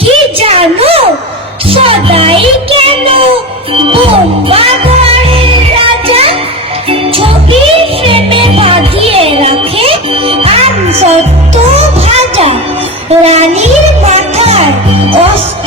কি জানো? সদাই কেন বোম্বা ঘরের রাজা ফ্রেমে বাঁধিয়ে রাখে আম সত্য ভাজা। রানীর মাথায় অস্ত